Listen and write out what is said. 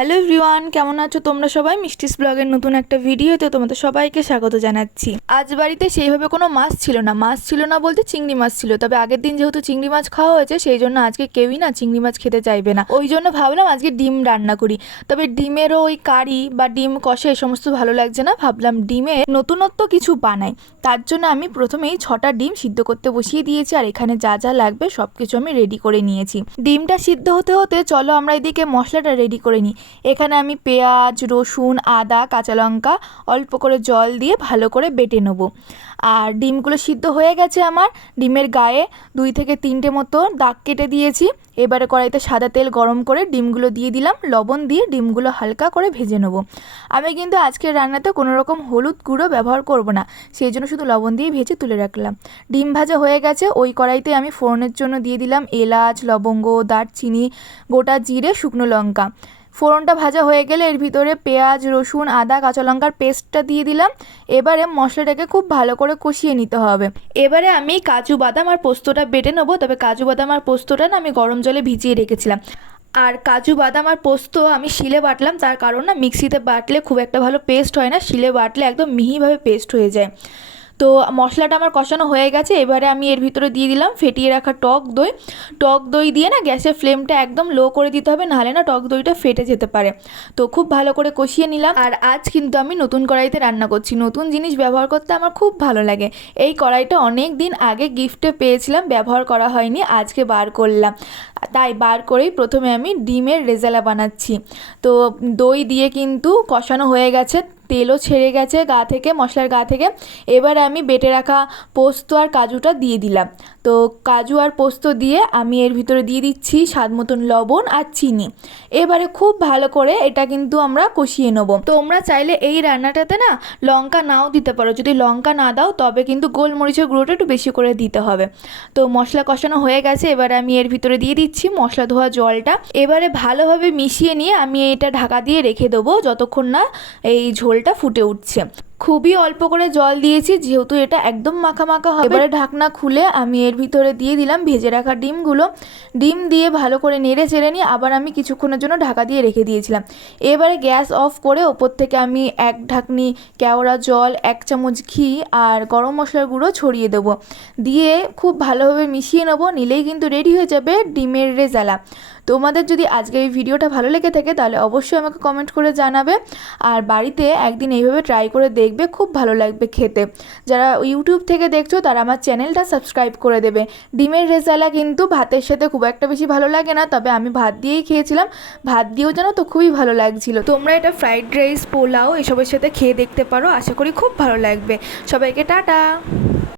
Hello everyone, কেমন আছো তোমরা সবাই? মিষ্টিস ব্লগের নতুন একটা ভিডিওতে তোমাদের সবাইকে স্বাগত জানাচ্ছি। আজ বাড়িতে সেইভাবে কোনো মাছ ছিল না। মাছ ছিল না বলতে চিংড়ি মাছ ছিল, তবে আগের দিন যেহেতু চিংড়ি মাছ খাওয়া হয়েছে, সেই জন্য আজকে কেউই না চিংড়ি মাছ খেতে চাইবে না। ওই জন্য ভাবলাম আজকে ডিম রান্না করি। তবে ডিমেরও ওই কারি বা ডিম কষা এই সমস্ত ভালো লাগছে না। ভাবলাম ডিমে নতুনত্ব কিছু বানাই। তার জন্য আমি প্রথমেই ছটা ডিম সিদ্ধ করতে বসিয়ে দিয়েছি, আর এখানে যা যা লাগবে সব কিছু আমি রেডি করে নিয়েছি। ডিমটা সিদ্ধ হতে হতে চলো আমরা এদিকে মশলাটা রেডি করে নিই। এখানে আমি পেঁয়াজ, রসুন, আদা, কাঁচা লঙ্কা অল্প করে জল দিয়ে ভালো করে বেটে নেব। আর ডিমগুলো সিদ্ধ হয়ে গেছে আমার। ডিমের গায়ে দুই থেকে তিনটে মতো দাগ কেটে দিয়েছি। এবারে কড়াইতে সাদা তেল গরম করে ডিমগুলো দিয়ে দিলাম। লবণ দিয়ে ডিমগুলো হালকা করে ভেজে নেব। আমি কিন্তু আজকের রান্নাতে কোনো রকম হলুদ গুঁড়ো ব্যবহার করব না। সেই জন্য শুধু লবণ দিয়ে ভেজে তুলে রাখলাম। ডিম ভাজা হয়ে গেছে। ওই কড়াইতে আমি ফোড়নের জন্য দিয়ে দিলাম এলাচ, লবঙ্গ, দারচিনি, গোটা জিরে, শুকনো লঙ্কা। ফোড়নটা ভাজা হয়ে গেলে এর ভিতরে পেঁয়াজ, রসুন, আদা, কাঁচা লঙ্কার পেস্টটা দিয়ে দিলাম। এবারে মশলাটাকে খুব ভালো করে কষিয়ে নিতে হবে। এবারে আমি কাজু বাদাম আর পোস্তটা বেটে নেব, তবে কাজু বাদাম আর পোস্তটা না আমি গরম জলে ভিজিয়ে রেখেছিলাম। আর কাজু বাদাম আর পোস্ত আমি শিলে বাটলাম, তার কারণ না মিক্সিতে বাটলে খুব একটা ভালো পেস্ট হয় না, শিলে বাটলে একদম মিহিভাবে পেস্ট হয়ে যায়। তো মশলাটা আমার কষানো হয়ে গেছে, এবারে আমি এর ভিতরে দিয়ে দিলাম ফেটিয়ে রাখা টক দই। টক দই দিয়ে না গ্যাসের ফ্লেমটা একদম লো করে দিতে হবে, নাহলে না টক দইটা ফেটে যেতে পারে। তো খুব ভালো করে কষিয়ে নিলাম। আর আজ কিন্তু আমি নতুন কড়াইতে রান্না করছি, নতুন জিনিস ব্যবহার করতে আমার খুব ভালো লাগে। এই কড়াইটা অনেক দিন আগে গিফটে পেয়েছিলাম, ব্যবহার করা হয়নি, আজকে বার করলাম। তাই বার করেই প্রথমে আমি ডিমের রেজালা বানাচ্ছি। তো দই দিয়ে কিন্তু কষানো হয়ে গেছে। তেলও ছেড়ে গেছে গা থেকে, মশলার গা থেকে। এবার আমি বেটে রাখা পোস্ত আর কাজুটা দিয়ে দিলাম। তো কাজু আর পোস্ত দিয়ে আমি এর ভিতরে দিয়ে দিচ্ছি স্বাদ মতন লবণ আর চিনি। এবারে খুব ভালো করে এটা কিন্তু আমরা কষিয়ে নেব। তোমরা চাইলে এই রান্নাটাতে না লঙ্কা নাও দিতে পারো। যদি লঙ্কা না দাও, তবে কিন্তু গোলমরিচের গুঁড়োটা একটু বেশি করে দিতে হবে। তো মশলা কষানো হয়ে গেছে, এবারে আমি এর ভিতরে দিয়ে দিচ্ছি মশলা ধোয়া জলটা। এবারে ভালোভাবে মিশিয়ে নিয়ে আমি এটা ঢাকা দিয়ে রেখে দেবো, যতক্ষণ না এই ঝোলটা ফুটে উঠছে। খুবই অল্প করে জল দিয়েছি, যেহেতু এটা একদম মাখা মাখা হবে। এবারে ঢাকনা খুলে আমি এর ভিতরে দিয়ে দিলাম ভেজে রাখা ডিমগুলো। ডিম দিয়ে ভালো করে নেড়ে চেড়ে নিয়ে আবার আমি কিছুক্ষণের জন্য ঢাকা দিয়ে রেখে দিয়েছিলাম। এবারে গ্যাস অফ করে ওপর থেকে আমি এক ঢাকনি কেওড়া জল, এক চামচ ঘি আর গরম মশলার গুঁড়ো ছড়িয়ে দেবো। দিয়ে খুব ভালোভাবে মিশিয়ে নেব, নিলেই কিন্তু রেডি হয়ে যাবে ডিমের রেজালা। তোমাদের যদি আজকে এই ভিডিওটা ভালো লেগে থাকে, তাহলে অবশ্যই আমাকে কমেন্ট করে জানাবে। আর বাড়িতে একদিন এইভাবে ট্রাই করে দেখবে, খুব ভালো লাগবে খেতে। যারা ইউটিউব থেকে দেখছ, তারা আমার চ্যানেলটা সাবস্ক্রাইব করে দেবে। ডিমের রেজালা কিন্তু ভাতের সাথে খুব একটা বেশি ভালো লাগে না, তবে আমি ভাত দিয়েই খেয়েছিলাম। ভাত দিয়েও যেন তো খুবই ভালো লাগছিল। তোমরা এটা ফ্রাইড রাইস পোলাও এসবের সাথে খেয়ে দেখতে পারো, আশা করি খুব ভালো লাগবে। সবাইকে টাটা!